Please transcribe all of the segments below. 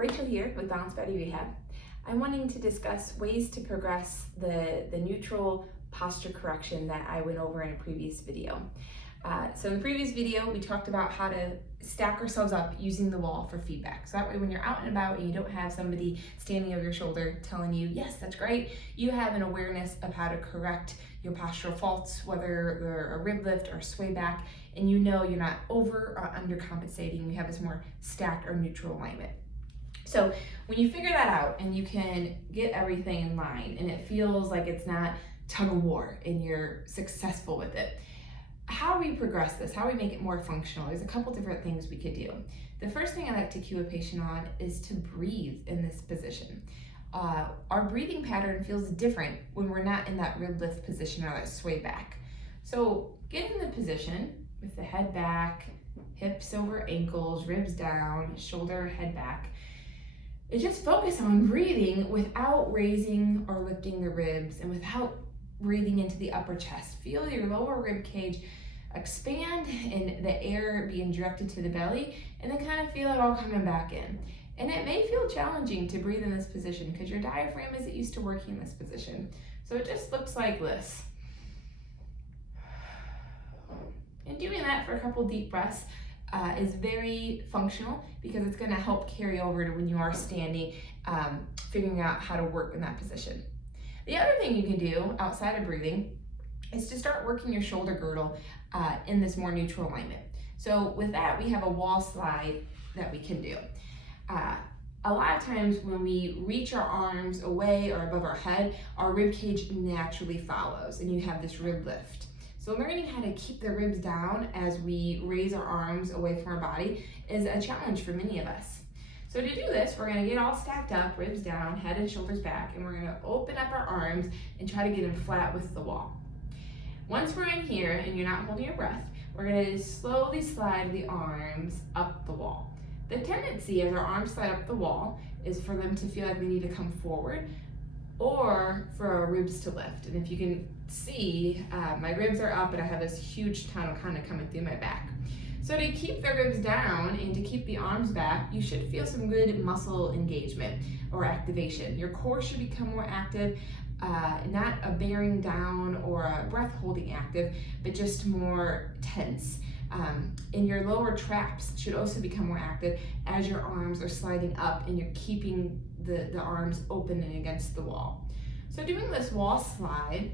Rachel here with Balance Body Rehab. I'm wanting to discuss ways to progress the neutral posture correction that I went over in a previous video. So in the previous video, we talked about how to stack ourselves up using the wall for feedback. So that way when you're out and about and you don't have somebody standing over your shoulder telling you, yes, that's great, you have an awareness of how to correct your postural faults, whether they're a rib lift or sway back, and you know you're not over or under compensating. You have this more stacked or neutral alignment. So when you figure that out and you can get everything in line and it feels like it's not tug of war and you're successful with it, how we progress this, how we make it more functional, there's a couple different things we could do. The first thing I like to cue a patient on is to breathe in this position. Our breathing pattern feels different when we're not in that rib lift position or that sway back. So get in the position with the head back, hips over ankles, ribs down, shoulder, head back. And just focus on breathing without raising or lifting the ribs and without breathing into the upper chest. Feel your lower rib cage expand and the air being directed to the belly, and then kind of feel it all coming back in. And it may feel challenging to breathe in this position because your diaphragm isn't used to working in this position. So it just looks like this. And doing that for a couple deep breaths is very functional because it's going to help carry over to when you are standing, figuring out how to work in that position. The other thing you can do outside of breathing is to start working your shoulder girdle in this more neutral alignment. So with that, we have a wall slide that we can do. A lot of times when we reach our arms away or above our head, our rib cage naturally follows and you have this rib lift. So learning how to keep the ribs down as we raise our arms away from our body is a challenge for many of us. So to do this, we're gonna get all stacked up, ribs down, head and shoulders back, and we're gonna open up our arms and try to get them flat with the wall. Once we're in here and you're not holding your breath, we're gonna slowly slide the arms up the wall. The tendency as our arms slide up the wall is for them to feel like they need to come forward or for our ribs to lift. And if you can see, my ribs are up and I have this huge tunnel kind of coming through my back. So to keep the ribs down and to keep the arms back, you should feel some good muscle engagement or activation. Your core should become more active, not a bearing down or a breath holding active, but just more tense. And your lower traps should also become more active as your arms are sliding up and you're keeping the arms open and against the wall. So doing this wall slide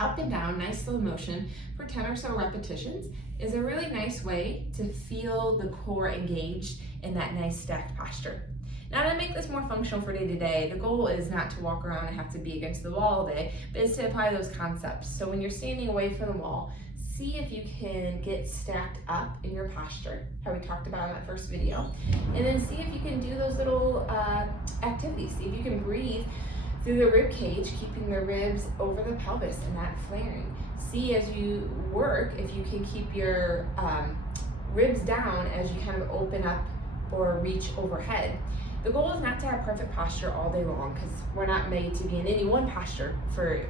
up and down, nice slow motion for 10 or so repetitions is a really nice way to feel the core engaged in that nice stacked posture. Now to make this more functional for day to day, the goal is not to walk around and have to be against the wall all day, but is to apply those concepts. So when you're standing away from the wall, see if you can get stacked up in your posture, how we talked about in that first video, and then see if you can do those little activities. See if you can breathe through the rib cage, keeping the ribs over the pelvis and not flaring. See as you work if you can keep your ribs down as you kind of open up or reach overhead. The goal is not to have perfect posture all day long because we're not made to be in any one posture for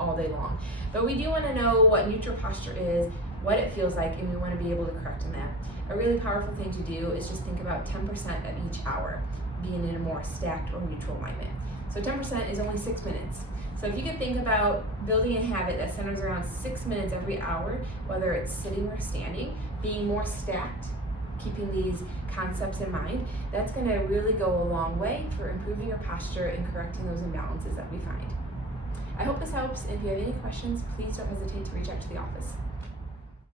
all day long. But we do want to know what neutral posture is, what it feels like, and we want to be able to correct on that. A really powerful thing to do is just think about 10% of each hour being in a more stacked or neutral alignment. So 10% is only 6 minutes. So if you could think about building a habit that centers around 6 minutes every hour, whether it's sitting or standing, being more stacked, keeping these concepts in mind, that's going to really go a long way for improving your posture and correcting those imbalances that we find. I hope this helps. If you have any questions, please don't hesitate to reach out to the office.